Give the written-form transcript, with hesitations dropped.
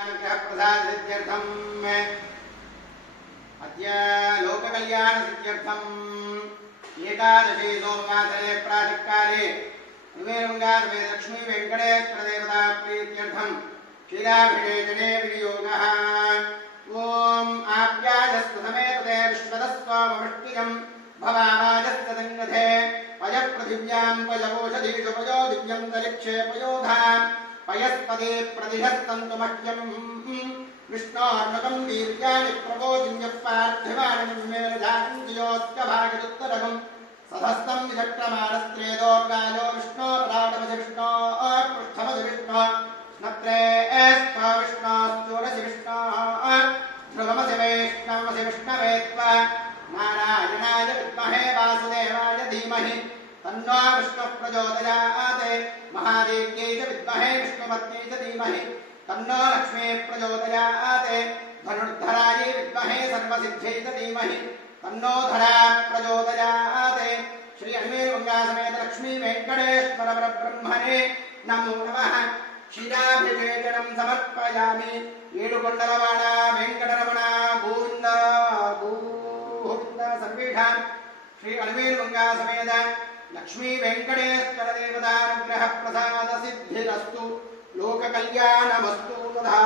प्रसादसिद्ध्यर्थम् अद्य लोककल्याणसिद्ध्यर्थम् एकादशी सोमवासरे प्रातःकाले हनुमेरुङ्गासमेत लक्ष्मी वेङ्कटेश्वर देवता प्रीत्यर्थम् क्षीराभिषेचने विनियोगः। ओम आप्यायस्तु समेतते विश्वतस्त्वमवृष्टिजम् भवामाजस्य सङ्गते पयःपृथिव्यां पयवोषधीषु पयो दिव्यं तरिक्षे पयोधाम् पयस्पदे प्रतिहस्तन्तु मह्यम् विष्णोर्नुकं वीर्याणि प्रबोधिन्यः पार्थिवानि मेलजान्तियोऽस्कभागदुत्तरकम् सधस्तं विचक्रमाणस्त्रेदोर्गायो विष्णोर्राडमसि विष्णोः पृष्ठमसि विष्णोः स्नत्रेऽस्त्वा विष्णोश्चूरसि विष्णोः ध्रुवमसि वैष्णवमसि विष्णवे त्वा नारायणाय विद्महे वासुदेवाय धीमहि तन्नो विष्णुः प्रचोदयात् महादेव्यै च विद्महे विष्णुपत्न्यै च धीमहि तन्नो लक्ष्मीः प्रचोदयात् धनुर्धरायै विद्महे सर्वसिद्ध्यै च धीमहि तन्नो धरा प्रचोदयात्। श्री हनुमेरुङ्गासमेत लक्ष्मी वेङ्कटेश्वर परब्रह्मणे नमो नमः। क्षीराभिषेचनं समर्पयामि। ఏడుకొండలవాడ వెంకటరమణ గోవింద గోవింద सर्वेषां श्री हनुमेरुङ्गासमेत लक्ष्मी वेङ्कटेश्वर देवतानुग्रह प्रसाद सिद्धिरस्तु लोककल्याणमस्तु तथा।